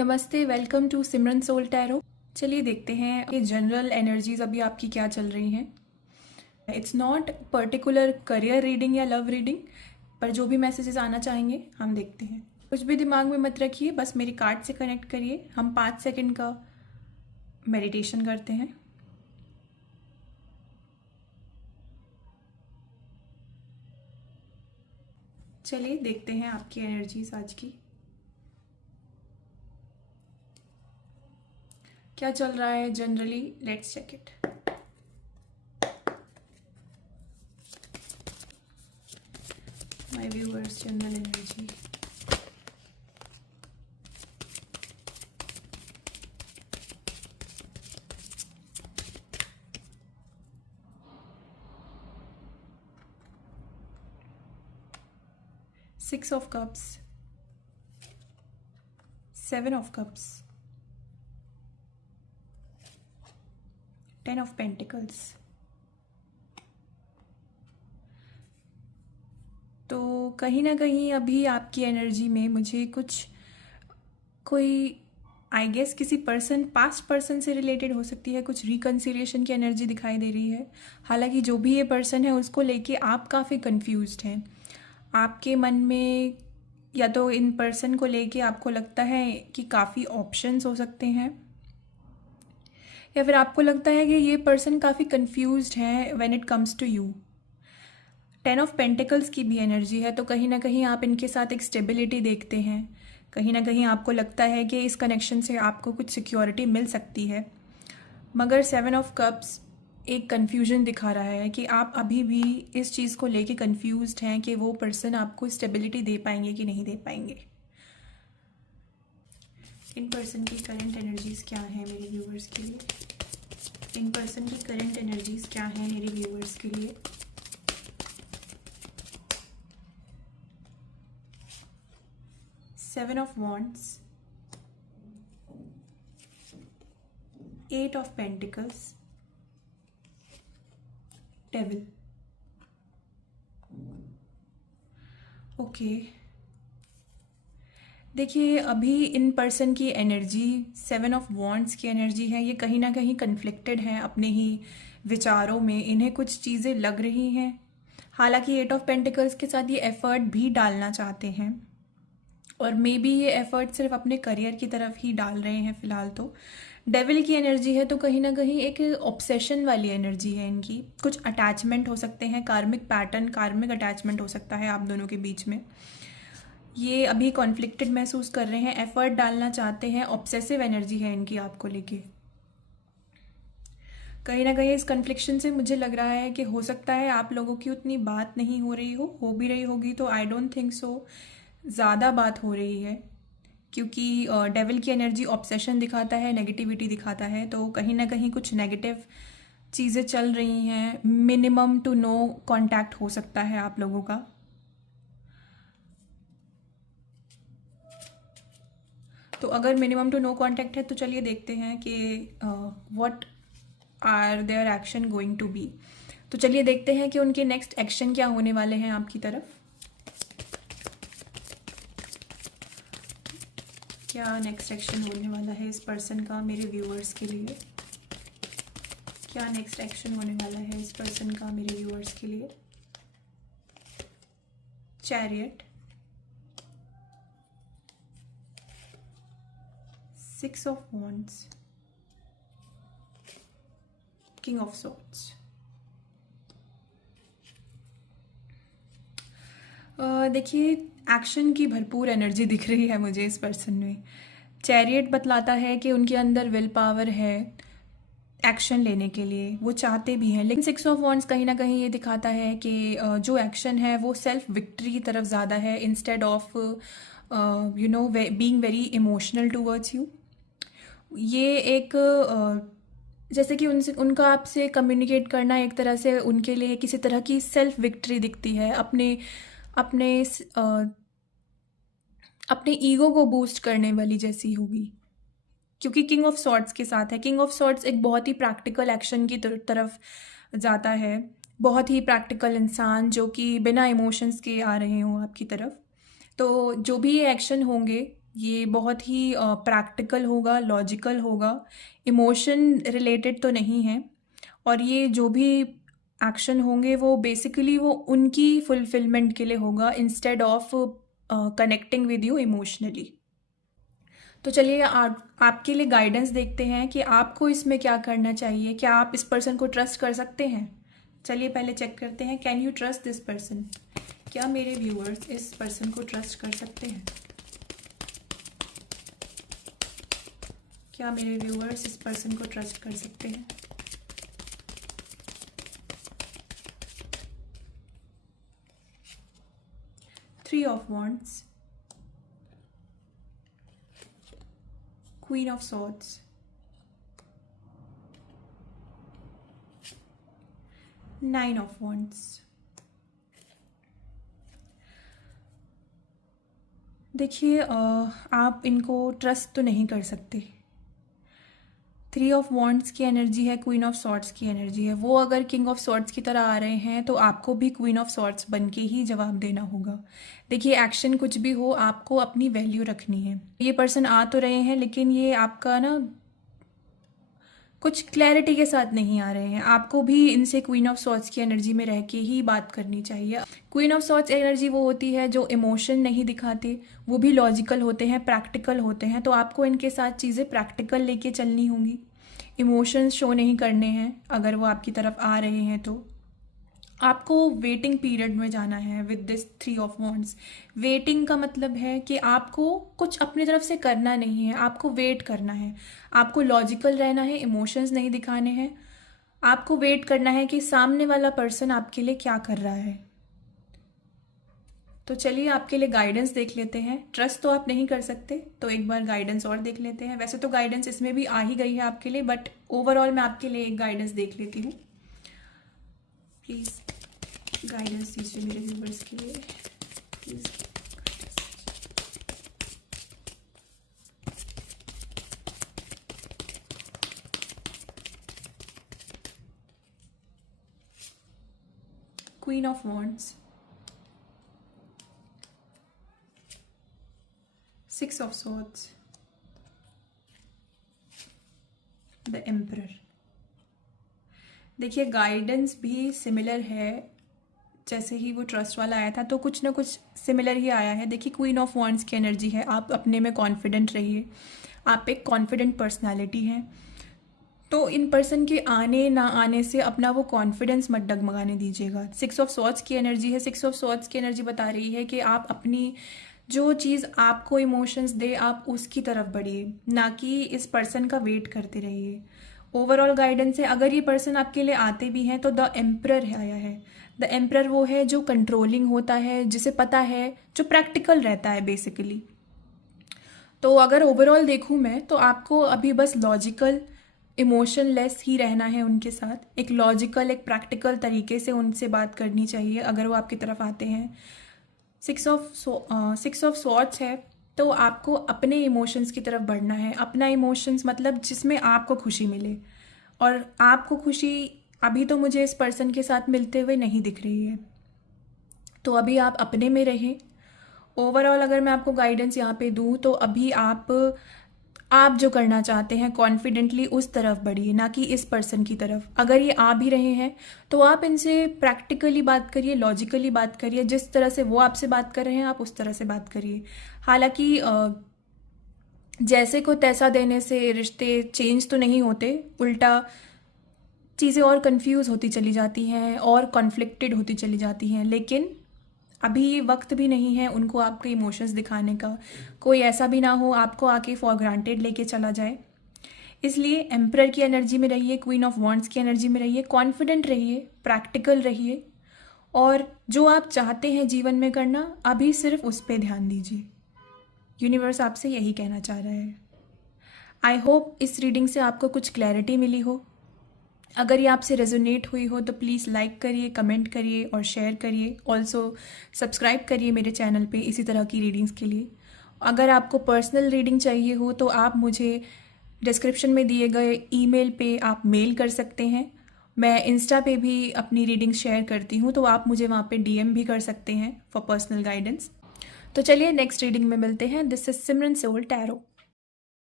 नमस्ते, welcome to Simran soul tarot. चलिए देखते हैं कि जनरल एनर्जीज अभी आपकी क्या चल रही हैं। It's not particular career reading या लव रीडिंग, पर जो भी मैसेजेस आना चाहेंगे हम देखते हैं। कुछ भी दिमाग में मत रखिए, बस मेरी कार्ड से कनेक्ट करिए। हम 5 सेकंड का मेडिटेशन करते हैं। चलिए देखते हैं आपकी एनर्जीज आज की क्या चल रहा है generally. Let's check it. My viewers, general energy. Six of Cups, Seven of Cups, Ten of Pentacles। तो कहीं ना कहीं अभी आपकी एनर्जी में मुझे कोई आई गेस किसी पास्ट पर्सन से रिलेटेड हो सकती है। कुछ रिकन्सिलिएशन की एनर्जी दिखाई दे रही है। हालांकि जो भी ये पर्सन है उसको लेके आप काफ़ी कंफ्यूज्ड हैं। आपके मन में या तो इन पर्सन को लेके आपको लगता है कि काफ़ी ऑप्शंस हो सकते हैं, या फिर आपको लगता है कि ये पर्सन काफ़ी कंफ्यूज्ड है when it comes to you. 10 of pentacles की भी एनर्जी है, तो कहीं ना कहीं आप इनके साथ एक स्टेबिलिटी देखते हैं। कहीं ना कहीं आपको लगता है कि इस कनेक्शन से आपको कुछ सिक्योरिटी मिल सकती है। मगर 7 ऑफ कप्स एक कन्फ्यूजन दिखा रहा है कि आप अभी भी इस चीज़ को लेके कंफ्यूज्ड हैं कि वो पर्सन आपको स्टेबिलिटी दे पाएंगे कि नहीं दे पाएंगे। इन पर्सन की करंट एनर्जीज क्या है मेरे व्यूअर्स के लिए? इन पर्सन की करंट एनर्जीज क्या है मेरे व्यूअर्स के लिए? Seven of Wands, 8 of Pentacles, Devil। Okay, देखिए अभी इन पर्सन की एनर्जी 7 ऑफ वॉन्ड्स की एनर्जी है। ये कहीं ना कहीं कन्फ्लिक्टेड है अपने ही विचारों में। इन्हें कुछ चीज़ें लग रही हैं। हालांकि 8 ऑफ पेंटिकल्स के साथ ये एफर्ट भी डालना चाहते हैं, और मे बी ये एफर्ट सिर्फ अपने करियर की तरफ ही डाल रहे हैं फ़िलहाल। तो डेविल की एनर्जी है, तो कहीं ना कहीं एक ऑब्सेशन वाली एनर्जी है इनकी। कुछ अटैचमेंट हो सकते हैं, कार्मिक पैटर्न, कार्मिक अटैचमेंट हो सकता है आप दोनों के बीच में। ये अभी कॉन्फ्लिक्टेड महसूस कर रहे हैं, एफर्ट डालना चाहते हैं, ऑब्सेसिव एनर्जी है इनकी आपको लेके। कहीं ना कहीं इस कन्फ्लिक्शन से मुझे लग रहा है कि हो सकता है आप लोगों की उतनी बात नहीं हो रही हो भी रही होगी तो आई डोंट थिंक सो ज़्यादा बात हो रही है, क्योंकि डेविल की एनर्जी ऑब्सेशन दिखाता है, नेगेटिविटी दिखाता है। तो कहीं ना कहीं कुछ नेगेटिव चीज़ें चल रही हैं। मिनिमम टू नो कांटेक्ट हो सकता है आप लोगों का। तो अगर मिनिमम टू नो कांटेक्ट है तो चलिए देखते हैं कि what are their action going to be. तो चलिए देखते हैं कि उनके नेक्स्ट एक्शन क्या होने वाले हैं आपकी तरफ। क्या नेक्स्ट एक्शन होने वाला है इस पर्सन का मेरे व्यूअर्स के लिए? क्या नेक्स्ट एक्शन होने वाला है इस पर्सन का मेरे व्यूअर्स के लिए? Chariot, 6 of wands, king of swords. देखिए एक्शन की भरपूर एनर्जी दिख रही है मुझे इस पर्सन में। चैरियट बतलाता है कि उनके अंदर विल पावर है एक्शन लेने के लिए, वो चाहते भी हैं। लेकिन 6 ऑफ वॉन्ड्स कहीं ना कहीं ये दिखाता है कि जो एक्शन है वो सेल्फ विक्ट्री की तरफ ज़्यादा है, instead of being very emotional towards you. ये एक जैसे कि उनका आपसे कम्युनिकेट करना एक तरह से उनके लिए किसी तरह की सेल्फ विक्ट्री दिखती है, अपने अपने अपने ईगो को बूस्ट करने वाली जैसी होगी, क्योंकि किंग ऑफ सॉर्ड्स के साथ है। किंग ऑफ सॉर्ड्स एक बहुत ही प्रैक्टिकल एक्शन की तरफ जाता है, बहुत ही प्रैक्टिकल इंसान जो कि बिना इमोशंस के आ रहे हों आपकी तरफ। तो जो भी ये एक्शन होंगे ये बहुत ही प्रैक्टिकल होगा, लॉजिकल होगा, इमोशन रिलेटेड तो नहीं है। और ये जो भी एक्शन होंगे वो बेसिकली वो उनकी फुलफिलमेंट के लिए होगा instead of connecting with you emotionally. तो चलिए आपके लिए गाइडेंस देखते हैं कि आपको इसमें क्या करना चाहिए। क्या आप इस पर्सन को ट्रस्ट कर सकते हैं? चलिए पहले चेक करते हैं, can you trust this person? क्या मेरे व्यूअर्स इस पर्सन को ट्रस्ट कर सकते हैं? क्या मेरे व्यूअर्स इस पर्सन को ट्रस्ट कर सकते हैं? Three of wands, queen of swords, nine of wands. देखिए आप इनको ट्रस्ट तो नहीं कर सकते। थ्री ऑफ वॉन्ड्स की एनर्जी है, क्वीन ऑफ सॉर्ड्स की एनर्जी है। वो अगर किंग ऑफ सॉर्ड्स की तरह आ रहे हैं तो आपको भी क्वीन ऑफ सॉर्ड्स बन के ही जवाब देना होगा। देखिए एक्शन कुछ भी हो, आपको अपनी वैल्यू रखनी है। ये पर्सन आ तो रहे हैं लेकिन ये आपका ना कुछ क्लैरिटी के साथ नहीं आ रहे हैं। आपको भी इनसे क्वीन ऑफ सॉर्ड्स की एनर्जी में रह के ही बात करनी चाहिए। क्वीन ऑफ सॉर्ड्स एनर्जी वो होती है जो इमोशन नहीं दिखाते, वो भी लॉजिकल होते हैं, प्रैक्टिकल होते हैं। तो आपको इनके साथ चीज़ें प्रैक्टिकल लेके चलनी होंगी, इमोशंस शो नहीं करने हैं। अगर वो आपकी तरफ आ रहे हैं तो आपको वेटिंग पीरियड में जाना है with this three of wands. Waiting का मतलब है कि आपको कुछ अपनी तरफ से करना नहीं है, आपको वेट करना है। आपको लॉजिकल रहना है, इमोशंस नहीं दिखाने हैं। आपको वेट करना है कि सामने वाला पर्सन आपके लिए क्या कर रहा है। तो चलिए आपके लिए गाइडेंस देख लेते हैं। ट्रस्ट तो आप नहीं कर सकते तो एक बार गाइडेंस और देख लेते हैं। वैसे तो गाइडेंस इसमें भी आ ही गई है आपके लिए, बट ओवरऑल मैं आपके लिए एक गाइडेंस देख लेती हूँ। प्लीज़ गाइडेंस दीजिए मेरे व्यूवर्स के लिए, please. Queen of wands, six of swords, the emperor. देखिए गाइडेंस भी सिमिलर है, जैसे ही वो ट्रस्ट वाला आया था तो कुछ ना कुछ सिमिलर ही आया है। देखिए क्वीन ऑफ वॉन्ड्स की एनर्जी है, आप अपने में कॉन्फिडेंट रहिए, आप एक कॉन्फिडेंट पर्सनालिटी हैं। तो इन पर्सन के आने ना आने से अपना वो कॉन्फिडेंस मत डगमगाने दीजिएगा। सिक्स ऑफ सॉर्ड्स की एनर्जी है, सिक्स ऑफ सॉर्ड्स की एनर्जी बता रही है कि आप अपनी जो चीज़ आपको इमोशंस दे आप उसकी तरफ बढ़िए, ना कि इस पर्सन का वेट करते रहिए। ओवरऑल गाइडेंस है, अगर ये पर्सन आपके लिए आते भी हैं तो द एम्परर आया है। द एम्परर वो है जो कंट्रोलिंग होता है, जिसे पता है, जो प्रैक्टिकल रहता है बेसिकली। तो अगर ओवरऑल देखूँ मैं तो आपको अभी बस लॉजिकल, इमोशनलेस ही रहना है उनके साथ। एक लॉजिकल, एक प्रैक्टिकल तरीके से उनसे बात करनी चाहिए अगर वो आपकी तरफ आते हैं। सिक्स ऑफ सॉर्ड्स है तो आपको अपने इमोशंस की तरफ बढ़ना है। अपना इमोशंस मतलब जिसमें आपको खुशी मिले, और आपको खुशी अभी तो मुझे इस पर्सन के साथ मिलते हुए नहीं दिख रही है, तो अभी आप अपने में रहें। ओवरऑल अगर मैं आपको गाइडेंस यहाँ पे दूँ तो अभी आप जो करना चाहते हैं कॉन्फिडेंटली उस तरफ बढ़िए, ना कि इस पर्सन की तरफ। अगर ये आ भी रहे हैं तो आप इनसे प्रैक्टिकली बात करिए, लॉजिकली बात करिए। जिस तरह से वो आपसे बात कर रहे हैं आप उस तरह से बात करिए। हालांकि जैसे को तैसा देने से रिश्ते चेंज तो नहीं होते, उल्टा चीज़ें और कंफ्यूज होती चली जाती हैं और कॉन्फ्लिक्टेड होती चली जाती हैं। लेकिन अभी ये वक्त भी नहीं है उनको आपके इमोशंस दिखाने का। कोई ऐसा भी ना हो आपको आके फॉर ग्रांटेड लेके चला जाए। इसलिए एम्परर की एनर्जी में रहिए, क्वीन ऑफ वॉन्ड्स की एनर्जी में रहिए, कॉन्फिडेंट रहिए, प्रैक्टिकल रहिए, और जो आप चाहते हैं जीवन में करना अभी सिर्फ उस पर ध्यान दीजिए। यूनिवर्स आपसे यही कहना चाह रहा है। आई होप इस रीडिंग से आपको कुछ क्लैरिटी मिली हो। अगर ये आपसे रेजोनेट हुई हो तो प्लीज़ लाइक करिए, कमेंट करिए और शेयर करिए। ऑल्सो सब्सक्राइब करिए मेरे चैनल पे इसी तरह की रीडिंग्स के लिए। अगर आपको पर्सनल रीडिंग चाहिए हो तो आप मुझे डिस्क्रिप्शन में दिए गए ईमेल पे आप मेल कर सकते हैं। मैं इंस्टा पे भी अपनी रीडिंग शेयर करती हूँ, तो आप मुझे वहाँ पे डीएम भी कर सकते हैं फॉर पर्सनल गाइडेंस। तो चलिए नेक्स्ट रीडिंग में मिलते हैं। This is Simran soul tarot.